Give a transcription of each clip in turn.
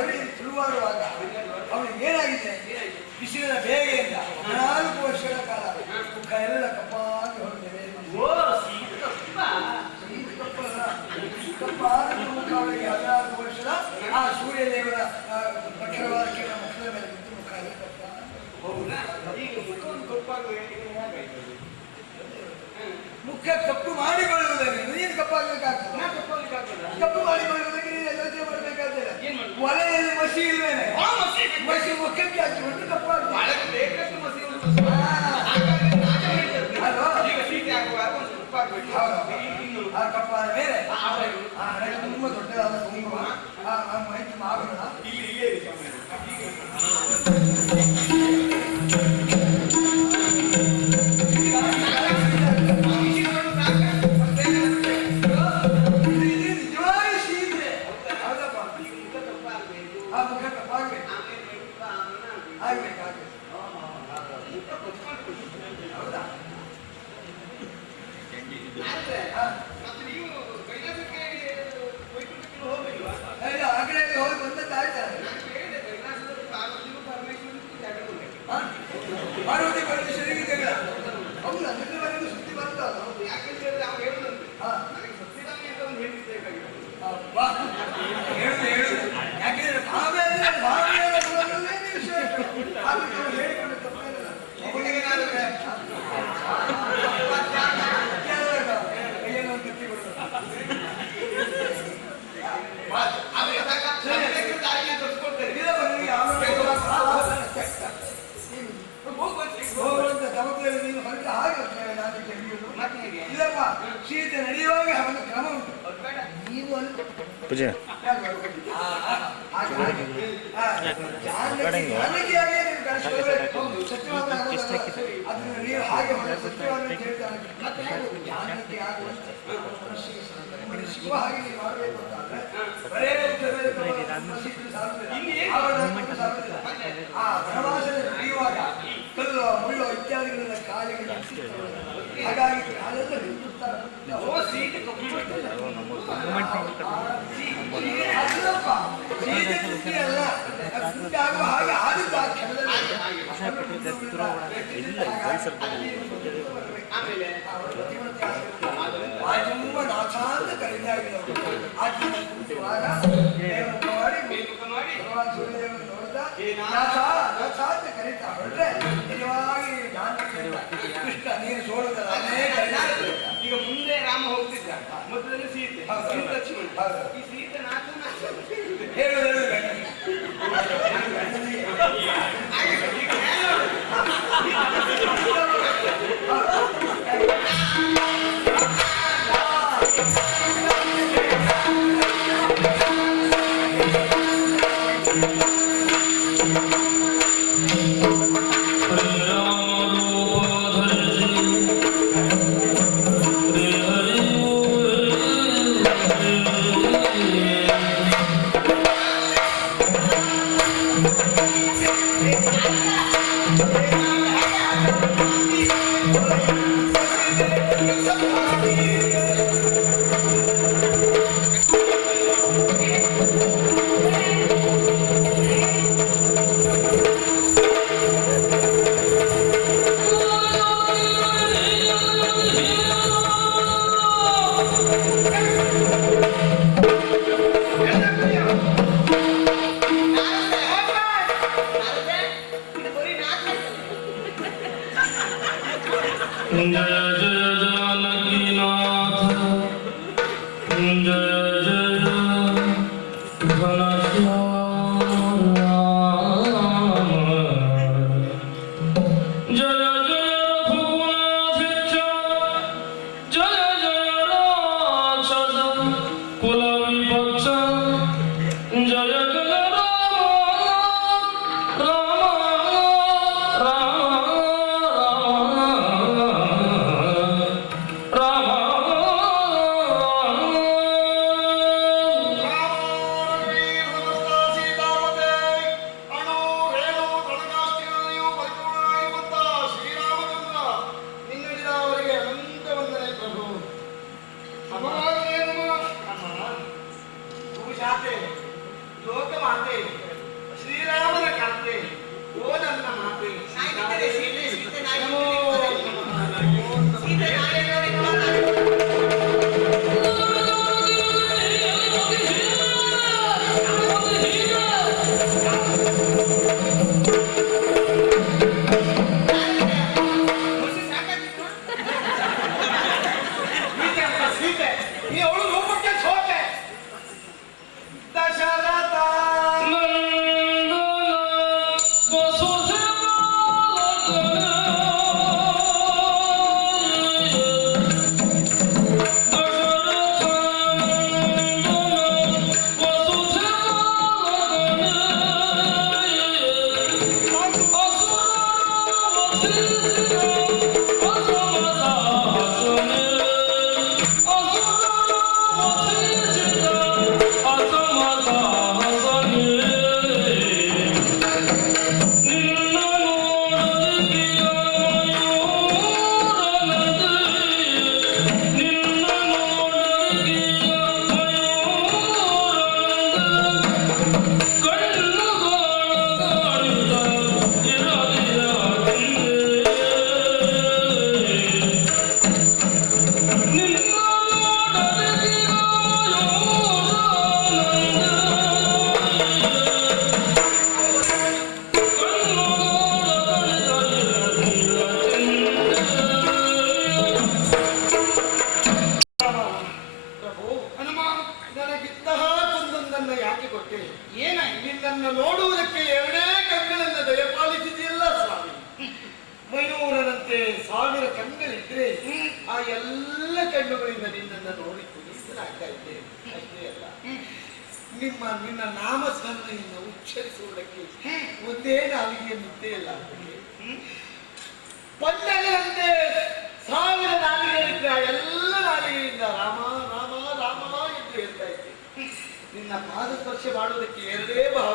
ನಡುವಿನ ಶುರುವಾಗುವಾಗ ಅವನಿಗೆ ಏನಾಗಿದೆ? ಬಿಸಿಲಿನ ಬೇಗೆಯಿಂದ ನಾಲ್ಕು ವರ್ಷಗಳ ಕಾಲ ಮುಖ ಎಲ್ಲ ಕಪ್ಪಾಗಿ ಹೊರಟಿದೆ ಕಪ್ಪಾದ ಮುಖ ಅವರಿಗೆ ಹದಿನಾರು ವರ್ಷದ ಆ ಸೂರ್ಯದೇವರ ಕಠಿಣವಾದ ಕೆಲ ಮುಖದ ಮೇಲೆ ಮುಖ ಎಲ್ಲ ಕಪ್ಪ. ಮುಖ ಕಪ್ಪು ಮಾಡಿಕೊಳ್ಳುವುದರಿಂದ ನೀನು ಕಪ್ಪಾಗಬೇಕಾಗ್ತದೆ ಕಪ್ಪು ಮಾಡಿಕೊಳ್ಳುವುದು ಒಲೆಯಲ್ಲಿ ಮಸಿ ಇಲ್ವೇನೆ? ಮಸಿ ಮುಖಕ್ಕೆ ಹಚ್ಚಿ ತಪ್ಪಾಗ್ತದೆ ಹೌದು. ಆ ತಪ್ಪಾದ್ರೆ ಶಿವ ಹಾಗೆ ಮಾಡಬೇಕು ಅಂತಂದ್ರೆ ಬರೇ ಆ ವನವಾಸದಲ್ಲಿ ನಡೆಯುವಾಗ ಕಲ್ಲು ಮುಳ್ಳು ಇತ್ಯಾದಿಗಳನ್ನ ಕಾಲಿಗೆ ಹಾಗಾಗಿ ಕಾಲೆಲ್ಲ ಅಲ್ಲಪ್ಪ ಸೀಟೆ ಕುಟ್ಟಿ ಅಲ್ಲ ಕುಟ್ಟಿ ಆಗುವ ಹಾಗೆ ಆದಿದ್ದು ಆ ಕೆಲಸ ರಾಜನಾಥ ಅಂತ ಕರೆದಾಗಿರೋದು ಆತನ ಮಾಡಿ ಭಗವಾನ್ ಮಾಡಿ ನೋಡ್ತಾ ನಾಥ ಅಂತ ಕರೀತಾ ಹೊರಟ್ರೆ ನಿಜವಾಗಿ ಕೃಷ್ಣ ನೀನು ಸೋಳುದಲ್ಲ ಈಗ ಮುಂದೆ ರಾಮ ಹೋಗ್ತಿದ್ದ. ಮೊದಲು ಸೀತೆ. ಲಕ್ಷ್ಮಣ ಈ ಸೀತೆ ನಾಥ ಹೇಳುದು ಕುಲ ನಿನ್ನ ನಾಮಸ್ಮರಣೆಯನ್ನು ಉಚ್ಚರಿಸುವುದಕ್ಕೆ ಒಂದೇ ನಾಲಿಗೆ ಮುದ್ದೆ ಇಲ್ಲ ಪಂಡಗಳಂತೆ ಸಾವಿರ ನಾಲಿಗೆಗಳಿದ್ದ ಎಲ್ಲ ನಾಲಿಗೆಯಿಂದ ರಾಮ ರಾಮ ರಾಮ ಎಂದು ಹೇಳ್ತಾ ಇದ್ದೆ. ನಿನ್ನ ಪಾದಸ್ಪರ್ಶ ಮಾಡುವುದಕ್ಕೆ ಎರಡೇ ಭಾವ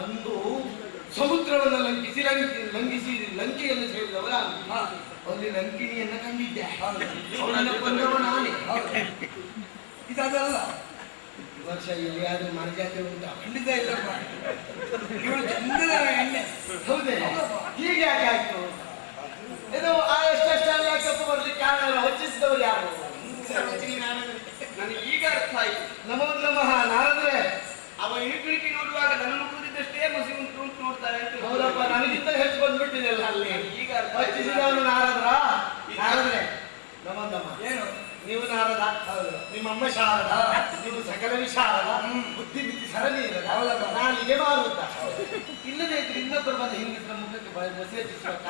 ಅಂದು ಸಮುದ್ರವನ್ನು ಲಂಕಿಸಿ ಲಂಘಿ ಲಂಘಿಸಿ ಲಂಕೆಯನ್ನು ಸೇರಿದವರ ಅಲ್ಲಿ ಲಂಕಿಣಿಯನ್ನ ಕಂಡಿದ್ದೆ. ಅವಳನ್ನು ಕೊಂದವ ನಾನೇ. ಇದಲ್ಲ ವರ್ಷ ಇಲ್ಲಿ ಯಾರು ಮರಜಾತಿ ಉಂಟ. ಖಂಡಿತ ಇಲ್ಲಪ್ಪ ಇವಳು ಚಂದದ ಎಣ್ಣೆ ಹೌದೇ? ಹೀಗೆ ಯಾಕೆ ಆಯ್ತು? ಇದು ಆ ಎಷ್ಟೆಷ್ಟೆಲ್ಲ ತಪ್ಪು ಬರ್ಲಿಕ್ಕೆ ಕಾರಣ ಹೆಚ್ಚಿಸಿದವರು ಯಾರು? ನನಗೆ ಈಗ ಅರ್ಥ ಆಯ್ತು. ನಮೋ ನಮಃ ನಾರದ್ರೆ.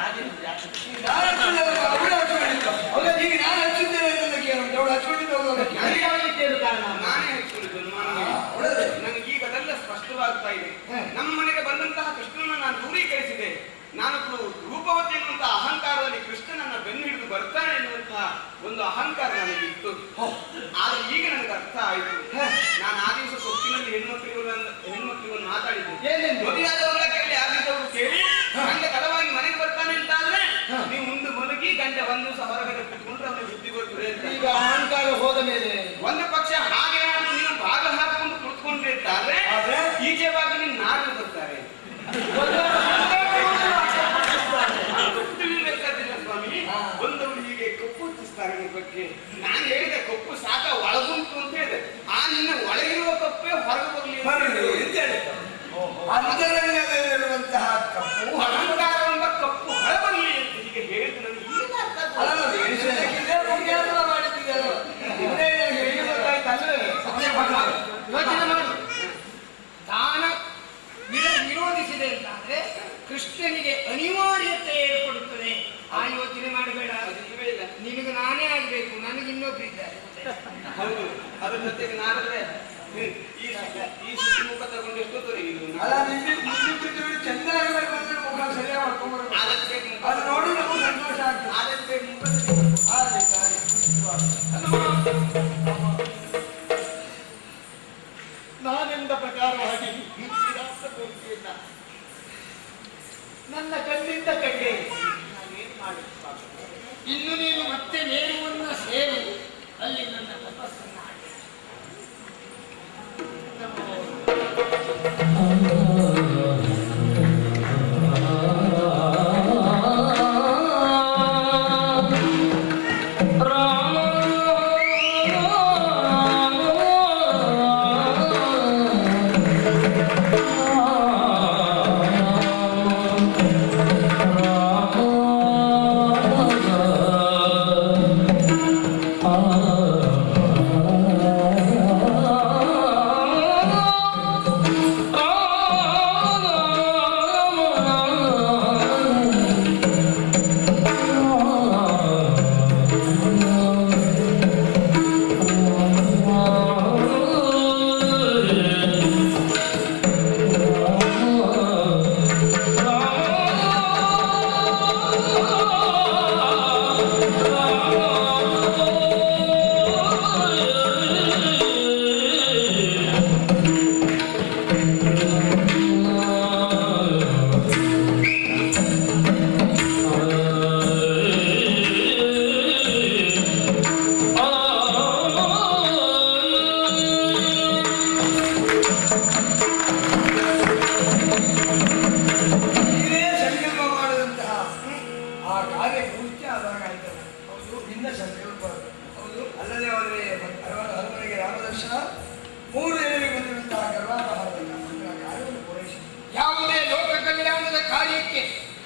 Stadion und der Schüler. ಹರಡಿ ಅಂತೇಳಿ ಅಂತರಂಗದಲ್ಲಿರುವಂತಹ ಕಪ್ಪು Hallelujah.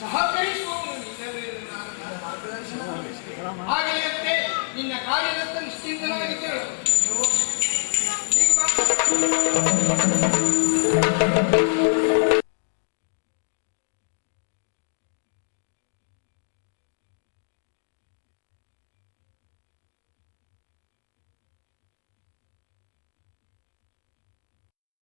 ಸಹಕರಿಸುವವರು ನಿನ್ನವರೇ ಆಗಲಿಯಂತೆ ನಿನ್ನ ಕಾರ್ಯದತ್ತ ನಿಶ್ಚಿಂತನಾಗಿದ್ದರು